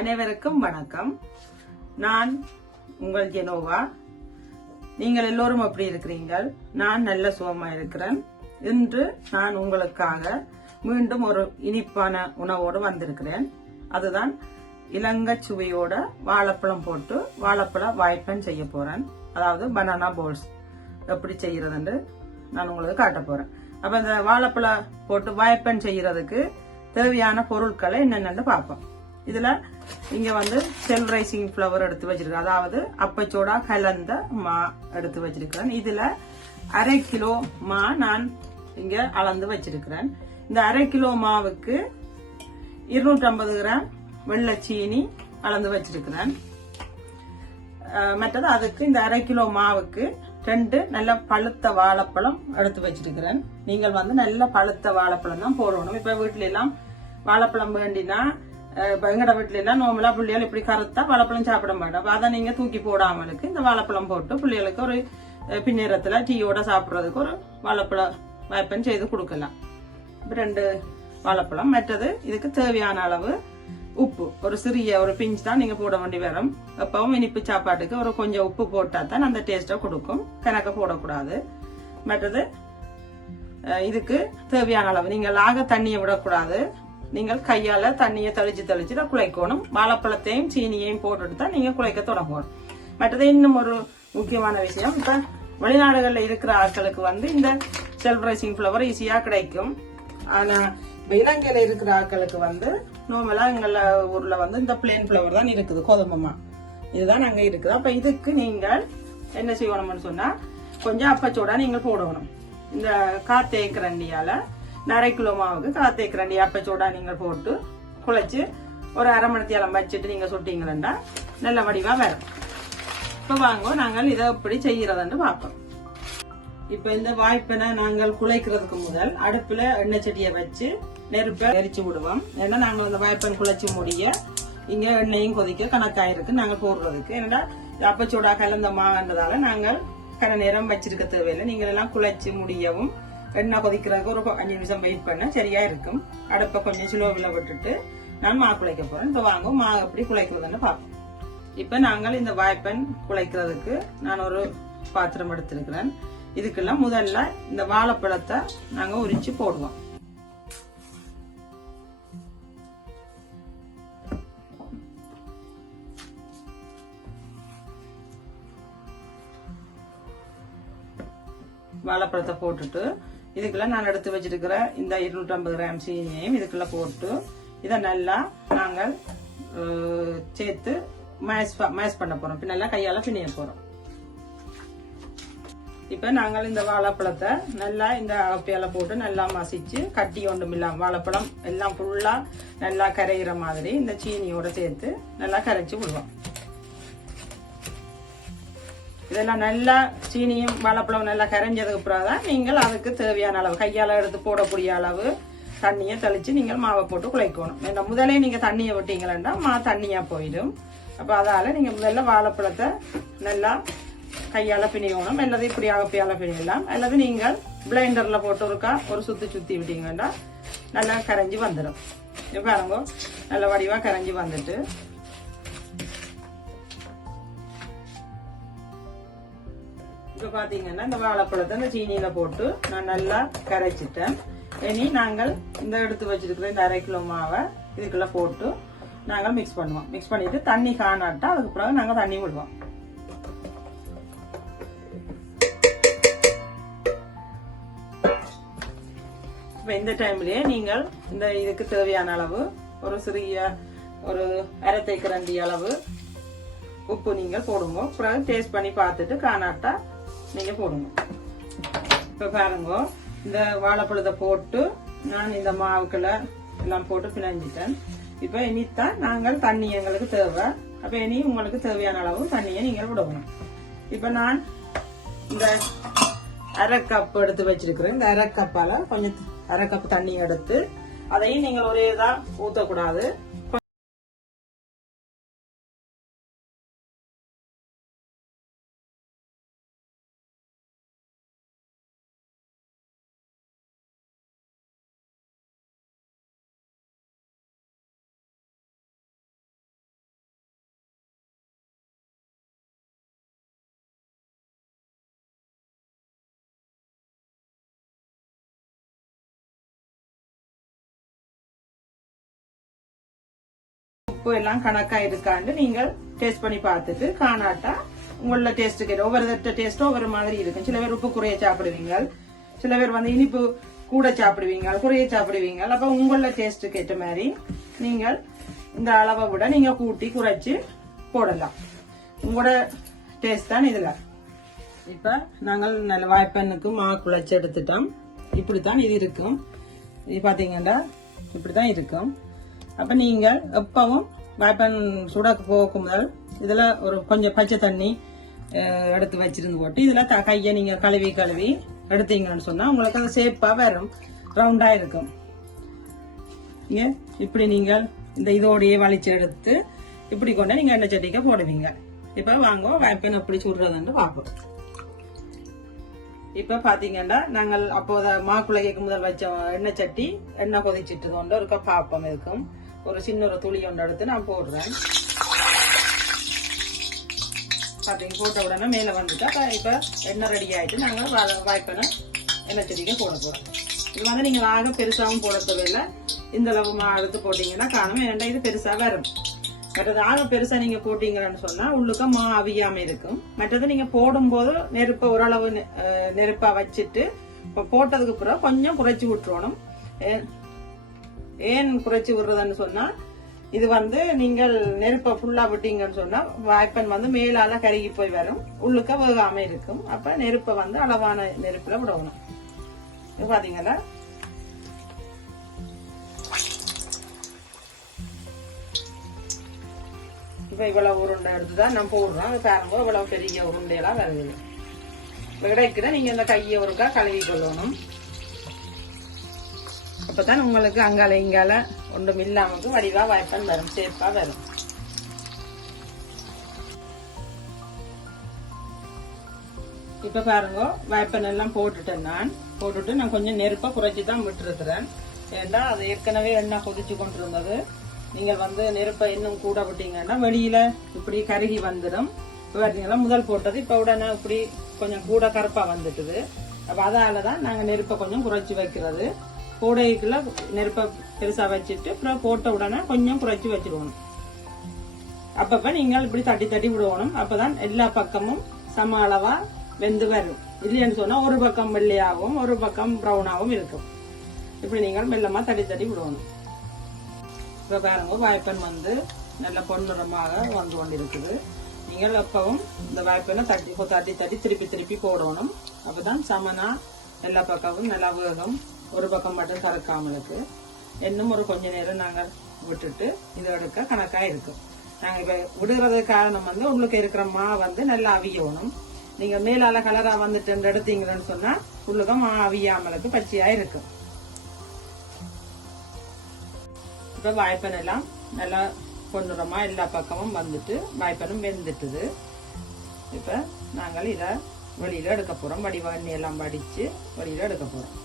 அனைவருக்கும் வணக்கம். நான் உங்கள் ஜெனோவா. நீங்கள் எல்லோரும் எப்படி இருக்கிறீர்கள்? நான் நல்ல சுகமா இருக்கிறேன். இன்று நான் உங்களுக்காக மீண்டும் ஒரு இனிப்பான உணவோடு வந்திருக்கிறேன். அதுதான் இலங்கை சுவையோட வாழைப்பழம் போட்டு வாழைப்பழ வாய்ப்பன் செய்ய போறேன். அதாவது பனானா பால்ஸ் எப்படி செய்யறதுன்னு நான் உங்களுக்கு காட்ட போறேன். அப்ப இந்த வாழைப்பழ போட்டு வாய்ப்பன் செய்யறதுக்கு தேவையான பொருட்களை என்னென்னு பார்ப்போம். இதுல இங்க செல் ரைசிங் ஃபிளவர் எடுத்து வச்சிருக்கேன். அதாவது அப்பச்சோடா கலந்த மா எடுத்து வச்சிருக்கிறேன். இதுல 1/2 கிலோ மா நான் இங்க அளந்து வச்சிருக்கிறேன். இந்த 1/2 கிலோ மாவுக்கு 250 கிராம் வெள்ளை சீனி அளந்து வச்சிருக்கிறேன். மற்றது அதுக்கு இந்த 1/2 கிலோ மாவுக்கு 2 நல்ல பழுத்த வாழைப்பழம் எடுத்து வச்சிருக்கிறேன். நீங்கள் நல்ல பழுத்த வாழைப்பழம் தான் போடணும். இப்ப வீட்டுல எல்லாம் வாழைப்பழம் வேண்டினா, இப்ப எங்கட வீட்டுல எல்லாம் நார்மலா பிள்ளைகள் இப்படி கருத்தா வாழைப்பழம் சாப்பிட மாட்டோம். அதை நீங்க தூக்கி போடாமலுக்கு இந்த வாழைப்பழம் போட்டு பிள்ளைகளுக்கு ஒரு பின்னேரத்துல டீயோட சாப்பிடுறதுக்கு ஒரு வாழைப்பழ வாய்ப்பன் செய்து கொடுக்கலாம். 2 வாழைப்பழம். மற்றது இதுக்கு தேவையான அளவு உப்பு, ஒரு சிறிய ஒரு பிஞ்ச் தான் நீங்க போட வேண்டி வரும். எப்பவும் இனிப்பு சாப்பாட்டுக்கு ஒரு கொஞ்சம் உப்பு போட்டா தான் அந்த டேஸ்ட கொடுக்கும். கணக்க போடக்கூடாது. மற்றது இதுக்கு தேவையான அளவு நீங்கள் ஆக தண்ணியை விடக்கூடாது. நீங்கள் கையால தண்ணியை தெளிச்சு தான் குழைக்கணும். வாழைப்பழத்தையும் சீனியையும் போட்டுட்டு தான் நீங்க குழைக்க தொடங்கணும். மற்றது இன்னும் ஒரு முக்கியமான விஷயம், இப்ப வெளிநாடுகள்ல இருக்கிற ஆட்களுக்கு இந்த செல்ஃப் ரைசிங் ஃபிளவர் ஈஸியா கிடைக்கும். ஆனா இலங்கையில இருக்கிற ஆட்களுக்கு நார்மலா எங்கள ஊர்ல இந்த பிளேன் ஃபிளவர் தான் இருக்குது, கோதுமமா இதுதான் அங்க இருக்குது. அப்ப இதுக்கு நீங்கள் என்ன செய்யணும்னு சொன்னா, கொஞ்சம் அப்பச்சோடா நீங்கள் போடணும். இந்த காத்தேக்கரண்டியால 1/2 கிலோ மாவுக்கு காத்தேக்கரண்டி அப்பச்சோடா நீங்கள் போட்டு குழைச்சு ஒரு 1/2 மணி நேரம் வச்சுட்டு நீங்க சுட்டீங்கன்னா நல்ல வடிவா வரும். இப்ப வாங்க நாங்கள் இதை எப்படி செய்யறதுன்னு பார்ப்போம். இப்ப இந்த வாய்ப்பனை நாங்கள் குழைக்கிறதுக்கு முதல் அடுப்புல எண்ணெய் சட்டியை வச்சு நெருப்பை எரிச்சு விடுவோம். ஏன்னா நாங்கள் இந்த வாய்ப்பன் குழைச்சி முடிய இங்க எண்ணெயும் கொதிக்க கணக்காயிருக்கு நாங்க போடுறதுக்கு. ஏன்னா அப்பச்சோடா கலந்த மான்றதால நாங்கள் கன நேரம் வச்சிருக்க தேவையில்லை. நீங்கள் எல்லாம் குழைச்சு முடியவும் எண்ணெய் கொதிக்கிறதுக்கு ஒரு 5 நிமிஷம் வெயிட் பண்ண சரியா இருக்கும். அடுப்பை கொஞ்சம் ஸ்லோவில் விட்டுட்டு நான் மா குழைக்க போறேன். இப்ப வாங்க மா எப்படி குழைக்கிறதுன்னு பார்ப்போம். இப்ப நாங்கள் இந்த வாய்ப்பன் குழைக்கிறதுக்கு நான் ஒரு பாத்திரம் எடுத்திருக்கிறேன். இதுக்கெல்லாம் முதல்ல இந்த வாழைப்பழத்தை நாங்க உரிச்சு போடுவோம். வாழைப்பழத்தை போட்டுட்டு இதுக்குள்ள நான் எடுத்து வச்சிருக்கிற இந்த 250 கிராம் சீனியையும் இதுக்குள்ள போட்டு இதை நல்லா நாங்கள் சேர்த்து மேஷ் பண்ண போறோம். நல்லா கையால பிணைய போறோம். இப்ப நாங்கள் இந்த வாழைப்பழத்தை நல்லா இந்த அப்பியால போட்டு நல்லா மசிச்சு கட்டி ஒன்றும் இல்லாம வாழைப்பழம் எல்லாம் ஃபுல்லா நல்லா கரைகிற மாதிரி இந்த சீனியோட சேர்த்து நல்லா கரைச்சு விடுவோம். இதெல்லாம் நல்லா சீனியும் வாழைப்பழம் நல்லா கரைஞ்சதுக்கு அப்புறம் தான் நீங்கள் அதுக்கு தேவையான அளவு கையால எடுத்து போடக்கூடிய அளவு தண்ணியை தெளிச்சு நீங்கள் மாவை போட்டு குழைக்கணும். முதலே நீங்க தண்ணியை விட்டீங்களா மா தண்ணியா போயிடும். அப்ப அதால நீங்க முதல்ல வாழைப்பழத்தை நல்லா கையால பிணியணும். அல்லது இப்படி அகப்பியால பிணியலாம். அல்லது நீங்கள் பிளைண்டர்ல போட்டு ஒரு சுத்தி விட்டீங்கன்னா நல்லா கரைஞ்சி வந்துடும். பாருங்க நல்ல வடிவா கரைஞ்சி வந்துட்டு இப்ப பாத்தீங்கன்னா இந்த வாழைப்பழத்தை இந்த சீனியில போட்டு நான் நல்லா கரைச்சிட்டேன். இனி நாங்கள் இந்த எடுத்து வச்சிருக்கிற இந்த 1/2 கிலோ மாவை இதுக்குள்ள போட்டு நாங்கள் மிக்ஸ் பண்ணுவோம். மிக்ஸ் பண்ணிட்டு தண்ணி காணாட்டா அதுக்கு பிறகு நாங்க தண்ணி விடுவோம். இந்த டைம்லயே நீங்கள் இந்த இதுக்கு தேவையான அளவு ஒரு சிறிய ஒரு 1/2 தேக்கரண்டி அளவு உப்பு நீங்கள் போடுங்க. பிறகு டேஸ்ட் பண்ணி பார்த்துட்டு காணாட்டா நீங்க போடுங்க. இப்ப பாருங்க இந்த வாழைப்பழத்தை போட்டு நான் இந்த மாவுக்குள்ள எல்லாம் போட்டு பிணைஞ்சிட்டேன். இப்ப இனித்தான் நாங்கள் தண்ணி எங்களுக்கு தேவை. அப்ப இனி உங்களுக்கு தேவையான அளவு தண்ணியை நீங்கள் விடணும். இப்ப நான் இந்த 1/2 கப் எடுத்து வச்சிருக்கிறேன். இந்த 1/2 கப்பால கொஞ்சம் 1/2 கப் தண்ணி எடுத்து அதையும் நீங்கள் ஒரே இதா ஊத்தக்கூடாது. உப்பு எல்லாம் கணக்கா இருக்காண்டு நீங்கள் டேஸ்ட் பண்ணி பார்த்துட்டு காணாட்டா உங்களோட டேஸ்ட்டுக்கு ஒவ்வொரு டேஸ்ட்டும் ஒவ்வொரு மாதிரி இருக்கும். சில பேர் உப்பு குறைய சாப்பிடுவீங்க, சில பேர் வந்து இனிப்பு கூட சாப்பிடுவீங்க, குறைய சாப்பிடுவீங்க. அப்ப உங்களோட டேஸ்ட்டுக்கு ஏற்ற மாதிரி நீங்கள் இந்த அளவை விட நீங்க கூட்டி குறைச்சு போடலாம். உங்களோட டேஸ்ட் தான் இதுல. இப்ப நாங்கள் நல்ல வாய்ப்பெண்ணுக்கு மாவு குழைச்சி எடுத்துட்டோம். இப்படித்தான் இது இருக்கும். இது பாத்தீங்கன்னா இப்படித்தான் இருக்கும். அப்ப நீங்கள் எப்பவும் வாய்ப்பெண் சுடக்கு போகும் முதல் இதுல ஒரு கொஞ்சம் பச்சை தண்ணி எடுத்து வச்சிருந்து போட்டு இதுல கையை நீங்க கழுவி எடுத்தீங்கன்னு சொன்னா உங்களுக்கு அந்த ஷேப்பா வரும், ரவுண்டா இருக்கும். இப்படி நீங்கள் இந்த இதோடையே வலிச்சு எடுத்து இப்படி கொண்டு நீங்க எண்ணெய் சட்டிக்க போடுவீங்க. இப்ப வாங்க வாய்ப்பெண் எப்படி சுடுறதுன்னு பார்ப்போம். இப்ப பாத்தீங்கன்னா நாங்கள் அப்போத மாக்குள்ளைக்கு முதல் வச்ச எண்ணெய் சட்டி எண்ணெய் கொதிச்சிட்டு கொண்டு ஒரு பாப்பம் இருக்கும். ஒரு சின்ன ஒரு துளி ஒன்று எடுத்து நான் போடுறேன். பாத்தீங்க போட்ட உடனே மேல வந்துட்டா இப்ப எண்ணெய் ரெடி ஆயிட்டு நாங்க வாய்ப்பெண்ணை எண்ணெய் சட்டிக்கு போட போறோம். இது வந்து நீங்க ஆக பெருசாவும் போட தேவையில்லை. இந்த அளவு எடுத்து போட்டீங்கன்னா காணும், ஏன்னா இது பெருசா வரும். மற்றது ஆக பெருசா நீங்க போட்டீங்கன்னு சொன்னா உள்ளுக்க மா அவியாம இருக்கும். மற்றது நீங்க போடும் போது நெருப்ப ஓரளவு நெருப்பா வச்சுட்டு இப்ப போட்டதுக்கு பிறகு கொஞ்சம் குறைச்சி விட்டுறணும். ஏன் குறைச்சி விடுறதுன்னு சொன்னா இது வந்து நீங்கள் நெருப்ப ஃபுல்லா விட்டீங்கன்னு சொன்னா வாய்ப்பெண் வந்து மேலால கருகி போய் வரும், உள்ளுக்க வேகாம இருக்கும். அப்ப நெருப்ப வந்து அளவான நெருப்புல விடணும். பாத்தீங்களா இப்ப இவ்வளவு உருண்டை எடுத்துதான் நான் போடுறோம். பாருங்க இவ்வளவு பெரிய உருண்டையெல்லாம் வருது. கிடைக்கிற நீங்க இந்த கையை ஒருக்கா கழுவி கொள்ளணும். அப்பதான் உங்களுக்கு அங்கால இங்கால ஒன்றும் இல்லாமக்கு வடிவா வாய்ப்பெண் வரும், சேஃபா வரும். இப்ப பாருங்க வாய்ப்பெண் எல்லாம் போட்டுட்டு நான் கொஞ்சம் நெருப்பா குறைச்சி தான் விட்டுருக்கிறேன். ஏன்னா அது ஏற்கனவே எண்ணெய் கொதிச்சு கொண்டு இருந்தது. நீங்க வந்து நெருப்பை இன்னும் கூட விட்டீங்கன்னா வெளியில இப்படி கருகி வந்துடும். பாத்தீங்களா முதல் போட்டது இப்ப உடனே இப்படி கொஞ்சம் கூட கருப்பா வந்துட்டுது. அப்ப அதனாலதான் நாங்க நெருப்பை கொஞ்சம் குறைச்சி வைக்கிறது. கூடைக்குள்ள நெருப்பை பெருசா வச்சுட்டு அப்புறம் போட்ட உடனே கொஞ்சம் குறைச்சி வச்சிருவோம். அப்பப்ப நீங்கள் இப்படி தட்டி தட்டி விடுவோம். அப்பதான் எல்லா பக்கமும் சம அளவா வெந்து வரும். இல்லைன்னு சொன்னா ஒரு பக்கம் வெள்ளையாகவும் ஒரு பக்கம் ப்ரௌனாகவும் இருக்கும். இப்படி நீங்கள் மெல்லமா தட்டி தட்டி விடுவோம். இப்ப பாருங்க வாய்ப்பெண் வந்து நல்ல பொன்னிறமாக வந்து கொண்டிருக்குது. நீங்கள் எப்பவும் இந்த வாய்ப்பெண்ணை தட்டி தட்டி திருப்பி போடணும். அப்பதான் சமனா எல்லா பக்கமும் நல்லா வேகம், ஒரு பக்கம் மட்டும் கறக்காமலுக்கு. இன்னும் ஒரு கொஞ்ச நேரம் நாங்க விட்டுட்டு இதை எடுக்க கணக்கா இருக்கும். நாங்க இப்ப விடுறது காரணம் வந்து உங்களுக்கு இருக்கிற மா வந்து நல்லா அவியணும். நீங்க மேலால கலரா வந்துட்டு எடுத்தீங்கன்னு சொன்னா உள்ளுக்க மா அவியாமலுக்கு பச்சையா இருக்கும். இப்ப வாய்ப்பெண் எல்லாம் நல்லா பொன்னிறமா எல்லா பக்கமும் வந்துட்டு வாய்ப்பெண்ணும் வெந்துட்டுது. இப்ப நாங்கள் இத வெளியில எடுக்க போறோம். வடிவா எண்ணெய் எல்லாம் வடிச்சு வெளியில எடுக்க போறோம்.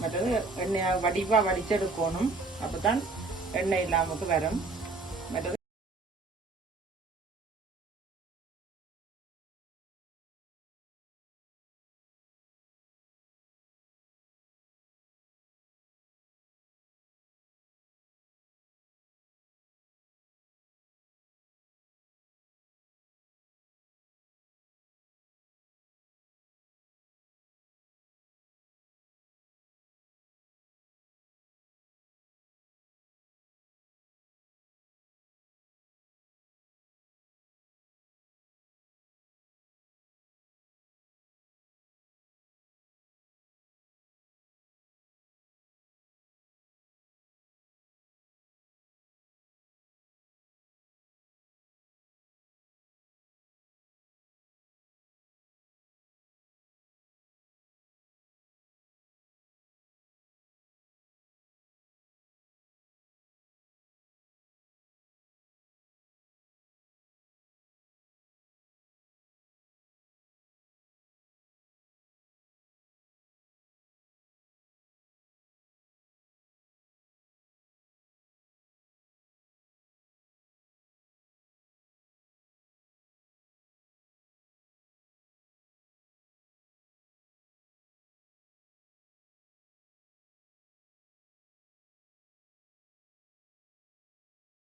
மற்றது எண்ணெய் வடிவா வடிச்சு எடுக்கணும். அப்பதான் எண்ணெய் இல்லாமக்கு வரும். மற்றது